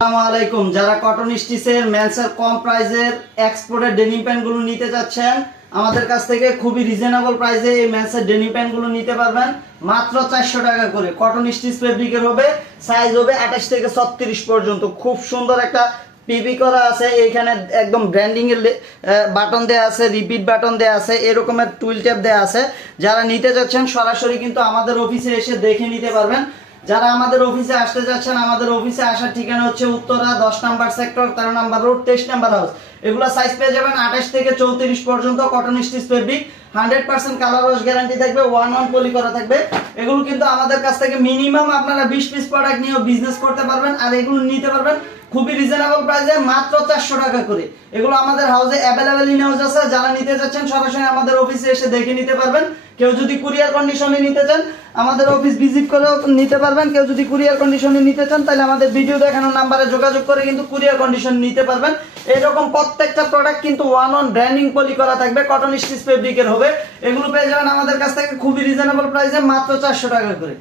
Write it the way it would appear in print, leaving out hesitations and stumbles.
আসসালামু আলাইকুম। যারা কটন স্টিচের মেন্সের কম প্রাইসের এক্সপোর্টের ডেনিম প্যান্টগুলো নিতে যাচ্ছেন, আমাদের কাছ থেকে খুবই রিজনেবল প্রাইসে এই মেন্সের ডেনিম প্যান্টগুলো নিতে পারবেন মাত্র 400 টাকা করে। কটন স্টিচ ফেব্রিকের হবে, সাইজ হবে 28 থেকে 36 পর্যন্ত। খুব সুন্দর একটা পিপি করা আছে, এইখানে একদম ব্র্যান্ডিং এর বাটন দেয়া আছে, রিপিট বাটন দেয়া আছে, এরকমের টুইল ট্যাপ দেয়া আছে। যারা নিতে যাচ্ছেন সরাসরি কিন্তু আমাদের অফিসে এসে দেখে নিতে পারবেন। যারা আমাদের অফিসে আসতে যাচ্ছেন, আমাদের অফিসে আসার ঠিকানা হচ্ছে Uttara 10 number sector, 13 number road, 23 number house. এগুলো সাইজ পেয়ে যাবেন 28 থেকে 34 পর্যন্ত। Cotton stitch fabric, 100% colour wash guarantee থাকবে, 1 পলি করা থাকবে। এগুলো কিন্তু আমাদের কাছ থেকে মিনিমাম আপনারা 20 পিস প্রোডাক্ট নিয়েও বিজনেস করতে পারবেন, আর এগুলো নিতে পারবেন খুবই রিজনেবল প্রাইসে মাত্র 400 টাকা করে। এগুলো আমাদের হাউসে অ্যাভেলেবেল ইন হাউস আছে। যারা নিতে যাচ্ছেন সরাসরি আমাদের অফিসে এসে দেখে নিতে পারবেন। কেউ যদি কুরিয়ার কন্ডিশনে নিতে চান আমাদের অফিস ভিজিট করেও নিতে পারবেন। কেউ যদি কুরিয়ার কন্ডিশনে নিতে চান তাহলে আমাদের ভিডিও দেখানো নাম্বারে যোগাযোগ করে কিন্তু কুরিয়ার কন্ডিশন নিতে পারবেন। এরকম প্রত্যেকটা প্রোডাক্ট কিন্তু ওয়ান ব্র্যান্ডিং পলি করা থাকবে, কটন স্টিচ ফেব্রিকের হবে। এগুলো পেয়ে যাবেন আমাদের কাছ থেকে খুবই রিজনেবল প্রাইসে মাত্র 400 টাকা করে।